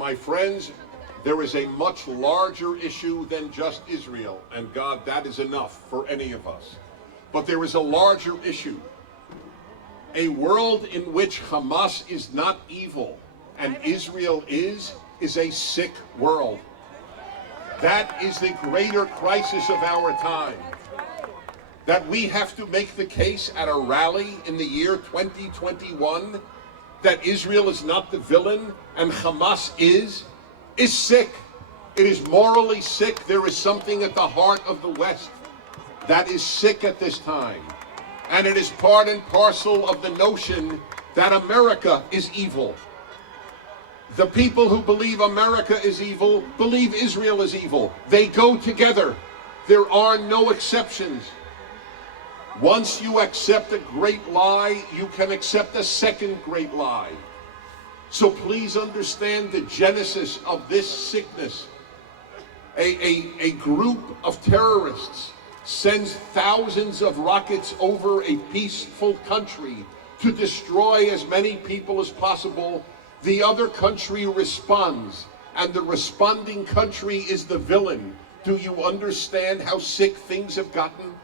my friends, there is a much larger issue than just Israel, and God, that is enough for any of us. But there is a larger issue. A world in which Hamas is not evil and Israel is a sick world. That is the greater crisis of our time. That we have to make the case at a rally in the year 2021 that Israel is not the villain and Hamas is sick. It is morally sick. There is something at the heart of the West that is sick at this time. And it is part and parcel of the notion that America is evil. The people who believe America is evil believe Israel is evil. They go together. There are no exceptions. Once you accept a great lie, you can accept a second great lie. So please understand the genesis of this sickness. A group of terrorists sends thousands of rockets over a peaceful country to destroy as many people as possible. The other country responds, and the responding country is the villain. Do you understand how sick things have gotten?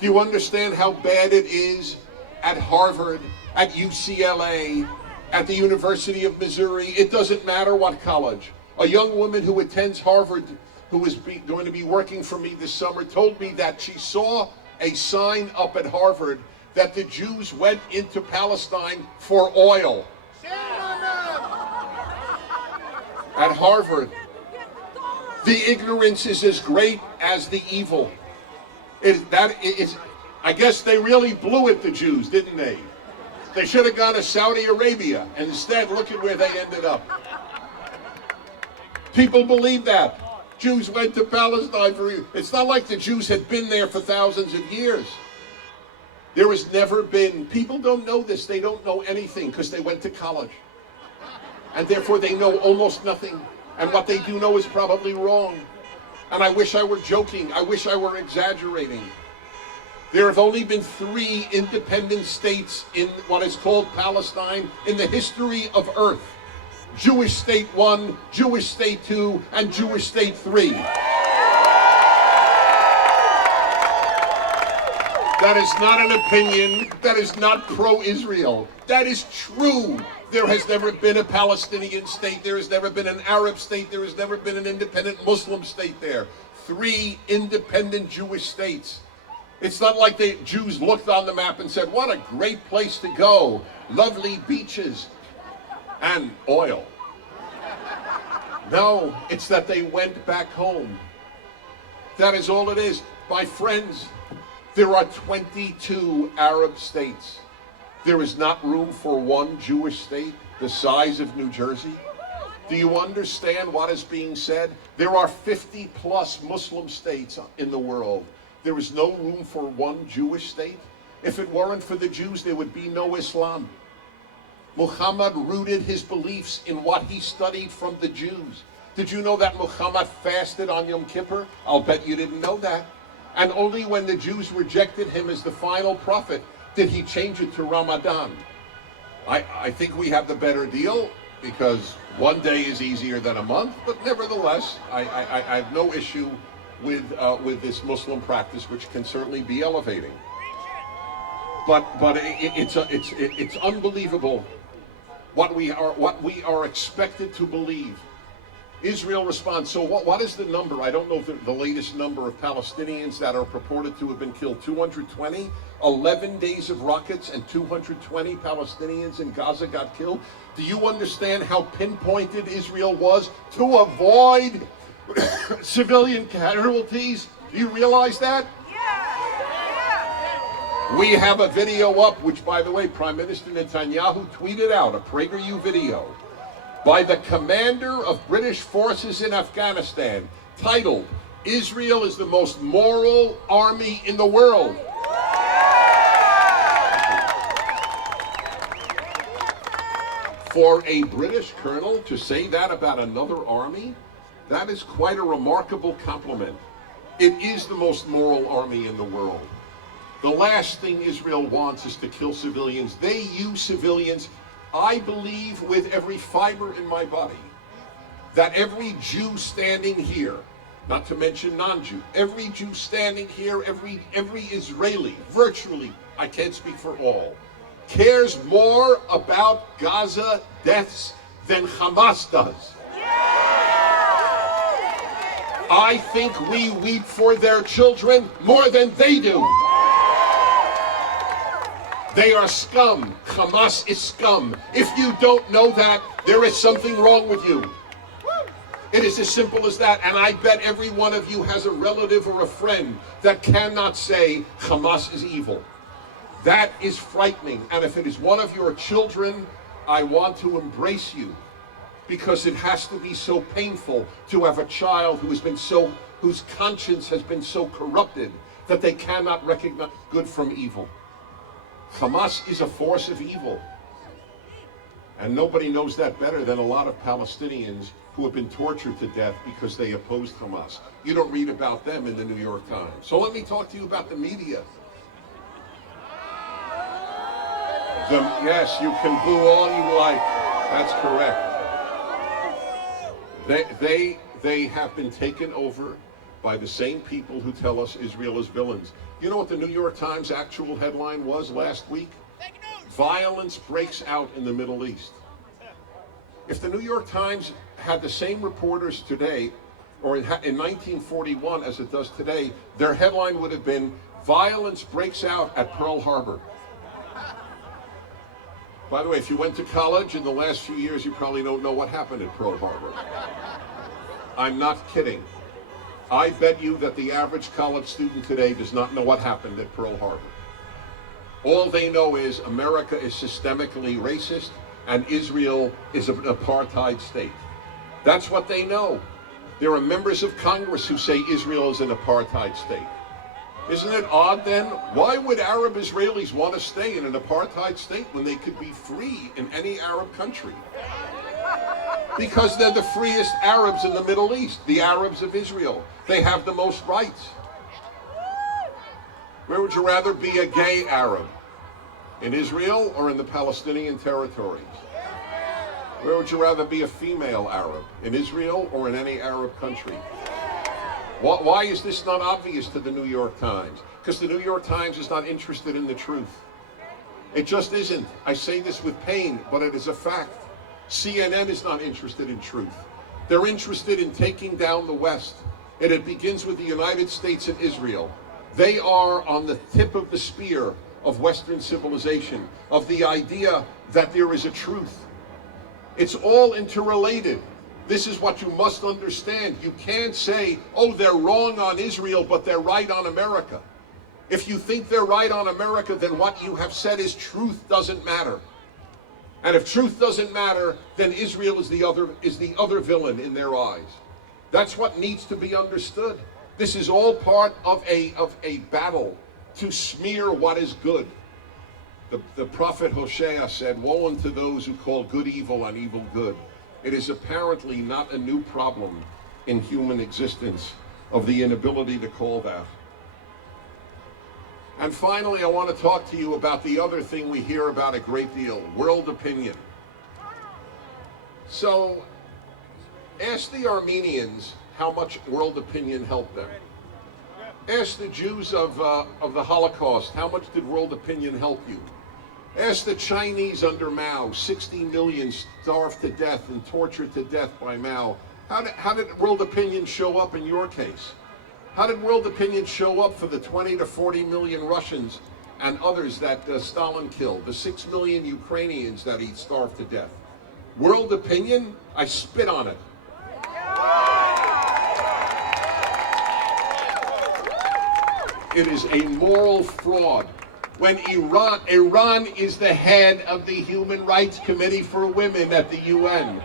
Do you understand how bad it is at Harvard, at UCLA, at the University of Missouri? It doesn't matter what college. A young woman who attends Harvard, who is going to be working for me this summer, told me that she saw a sign up at Harvard that the Jews went into Palestine for oil. At Harvard, the ignorance is as great as the evil. I guess they really blew it, the Jews, didn't they? They should have gone to Saudi Arabia, and instead, look at where they ended up. People believe that. Jews went to Palestine for you. It's not like the Jews had been there for thousands of years. There has never been, people don't know this, they don't know anything because they went to college. And therefore they know almost nothing. And what they do know is probably wrong. And I wish I were joking, I wish I were exaggerating. There have only been 3 independent states in what is called Palestine in the history of Earth. Jewish state 1, Jewish state 2, and Jewish state 3. That is not an opinion. That is not pro-Israel. That is true. There has never been a Palestinian state. There has never been an Arab state. There has never been an independent Muslim state there. 3 independent Jewish states. It's not like the Jews looked on the map and said, what a great place to go. Lovely beaches and oil. No, it's that they went back home. That is all it is. My friends, there are 22 Arab states. There is not room for 1 Jewish state the size of New Jersey. Do you understand what is being said? There are 50 plus Muslim states in the world. There is no room for 1 Jewish state. If it weren't for the Jews, there would be no Islam. Muhammad rooted his beliefs in what he studied from the Jews. Did you know that Muhammad fasted on Yom Kippur? I'll bet you didn't know that. And only when the Jews rejected him as the final prophet did he change it to Ramadan. I think we have the better deal because 1 day is easier than a month, but nevertheless, I have no issue with this Muslim practice, which can certainly be elevating. But it's unbelievable what we are expected to believe. Israel responds. So what is the number? I don't know the latest number of Palestinians that are purported to have been killed. 220, 11 days of rockets, and 220 Palestinians in Gaza got killed. Do you understand how pinpointed Israel was to avoid civilian casualties? Do you realize that? We have a video up, which, by the way, Prime Minister Netanyahu tweeted out, a PragerU video, by the commander of British forces in Afghanistan, titled, "Israel is the most moral army in the world." For a British colonel to say that about another army, that is quite a remarkable compliment. It is the most moral army in the world. The last thing Israel wants is to kill civilians. They use civilians, I believe, with every fiber in my body. that every Jew standing here, not to mention non-Jew, every Jew standing here, every Israeli, virtually, I can't speak for all, cares more about Gaza deaths than Hamas does. I think we weep for their children more than they do. They are scum. Hamas is scum. If you don't know that, there is something wrong with you. It is as simple as that, and I bet every one of you has a relative or a friend that cannot say Hamas is evil. That is frightening, and if it is one of your children, I want to embrace you, because it has to be so painful to have a child whose conscience has been so corrupted that they cannot recognize good from evil. Hamas is a force of evil. And nobody knows that better than a lot of Palestinians who have been tortured to death because they opposed Hamas. You don't read about them in the New York Times. So let me talk to you about the media. Yes, you can boo all you like. That's correct. They have been taken over by the same people who tell us Israel is villains. You know what the New York Times actual headline was last week? Violence breaks out in the Middle East. If the New York Times had the same reporters today, or in 1941 as it does today, their headline would have been, violence breaks out at Pearl Harbor. By the way, if you went to college in the last few years, you probably don't know what happened at Pearl Harbor. I'm not kidding. I bet you that the average college student today does not know what happened at Pearl Harbor. All they know is America is systemically racist and Israel is an apartheid state. That's what they know. There are members of Congress who say Israel is an apartheid state. Isn't it odd then? Why would Arab Israelis want to stay in an apartheid state when they could be free in any Arab country? Because they're the freest Arabs in the Middle East, the Arabs of Israel. They have the most rights. Where would you rather be a gay Arab? In Israel or in the Palestinian territories? Where would you rather be a female Arab? In Israel or in any Arab country? Why is this not obvious to the New York Times? Because the New York Times is not interested in the truth. It just isn't. I say this with pain, but it is a fact. CNN is not interested in truth. They're interested in taking down the West. And it begins with the United States and Israel. They are on the tip of the spear of Western civilization, of the idea that there is a truth. It's all interrelated. This is what you must understand. You can't say, oh, they're wrong on Israel, but they're right on America. If you think they're right on America, then what you have said is truth doesn't matter. And if truth doesn't matter, then Israel is the other villain in their eyes. That's what needs to be understood. This is all part of a battle to smear what is good. The prophet Hosea said, woe unto those who call good evil and evil good. It is apparently not a new problem in human existence of the inability to call that. And finally, I want to talk to you about the other thing we hear about a great deal, world opinion. So, ask the Armenians how much world opinion helped them. Ask the Jews of the Holocaust, how much did world opinion help you? Ask the Chinese under Mao, 60 million starved to death and tortured to death by Mao. How did world opinion show up in your case? How did world opinion show up for the 20 to 40 million Russians and others that Stalin killed, the 6 million Ukrainians that he starved to death? World opinion? I spit on it. It is a moral fraud. When Iran is the head of the Human Rights Committee for Women at the UN.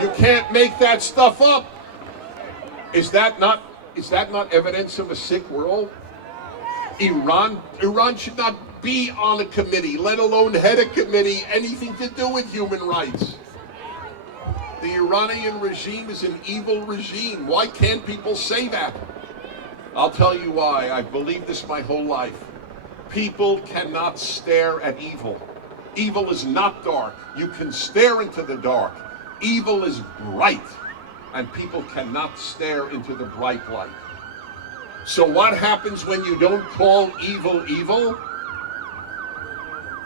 You can't make that stuff up. Is that not evidence of a sick world? Iran should not be on a committee, let alone head a committee, anything to do with human rights. The Iranian regime is an evil regime. Why can't people say that? I'll tell you why. I've believed this my whole life. People cannot stare at evil. Evil is not dark. You can stare into the dark. Evil is bright, and people cannot stare into the bright light. So what happens when you don't call evil evil?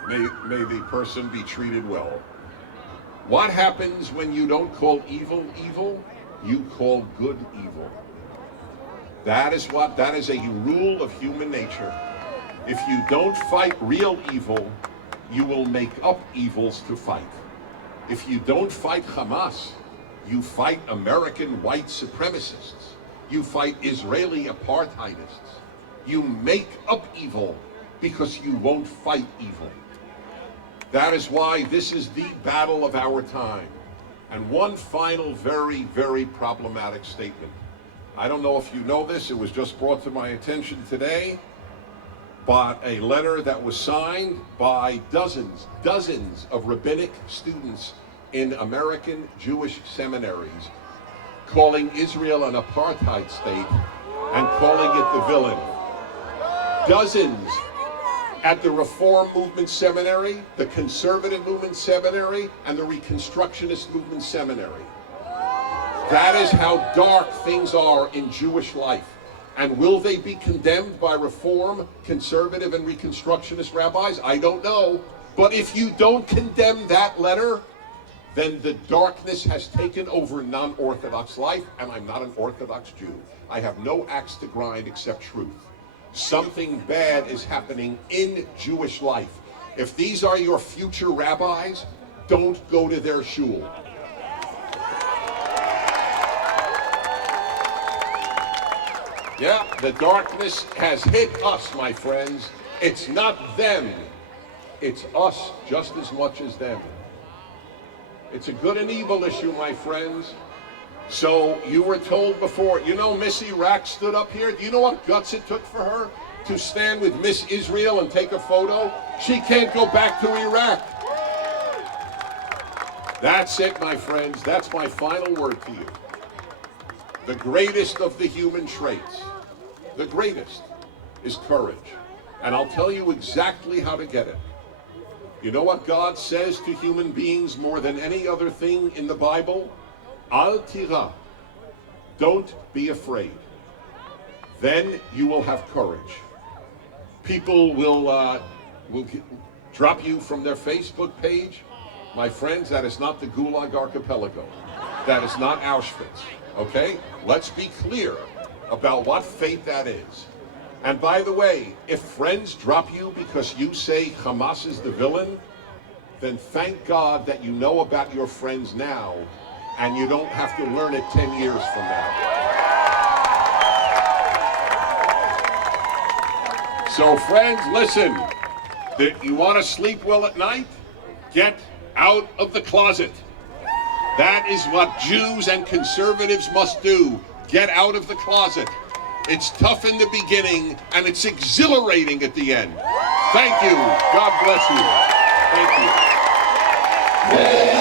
May the person be treated well. What happens when you don't call evil evil? You call good evil. That is a rule of human nature. If you don't fight real evil, you will make up evils to fight. If you don't fight Hamas, you fight American white supremacists. You fight Israeli apartheidists. You make up evil because you won't fight evil. That is why this is the battle of our time. And one final very, very problematic statement. I don't know if you know this, it was just brought to my attention today, but a letter that was signed by dozens of rabbinic students in American Jewish seminaries, calling Israel an apartheid state and calling it the villain. Dozens at the Reform Movement Seminary, the Conservative Movement Seminary, and the Reconstructionist Movement Seminary. That is how dark things are in Jewish life. And will they be condemned by Reform, Conservative, and Reconstructionist rabbis? I don't know. But if you don't condemn that letter, then the darkness has taken over non-Orthodox life, and I'm not an Orthodox Jew. I have no axe to grind except truth. Something bad is happening in Jewish life. If these are your future rabbis, don't go to their shul. Yeah, the darkness has hit us, my friends. It's not them. It's us just as much as them. It's a good and evil issue, my friends. So you were told before, you know, Miss Iraq stood up here. Do you know what guts it took for her to stand with Miss Israel and take a photo? She can't go back to Iraq. That's it, my friends. That's my final word to you. The greatest of the human traits, the greatest, is courage. And I'll tell you exactly how to get it. You know what God says to human beings more than any other thing in the Bible? Al tira. Don't be afraid. Then you will have courage. People will drop you from their Facebook page. My friends, that is not the Gulag Archipelago. That is not Auschwitz. Okay? Let's be clear about what fate that is. And by the way, if friends drop you because you say Hamas is the villain, then thank God that you know about your friends now, and you don't have to learn it 10 years from now. So friends, listen, you want to sleep well at night? Get out of the closet. That is what Jews and conservatives must do. Get out of the closet. It's tough in the beginning, and it's exhilarating at the end. Thank you. God bless you. Thank you.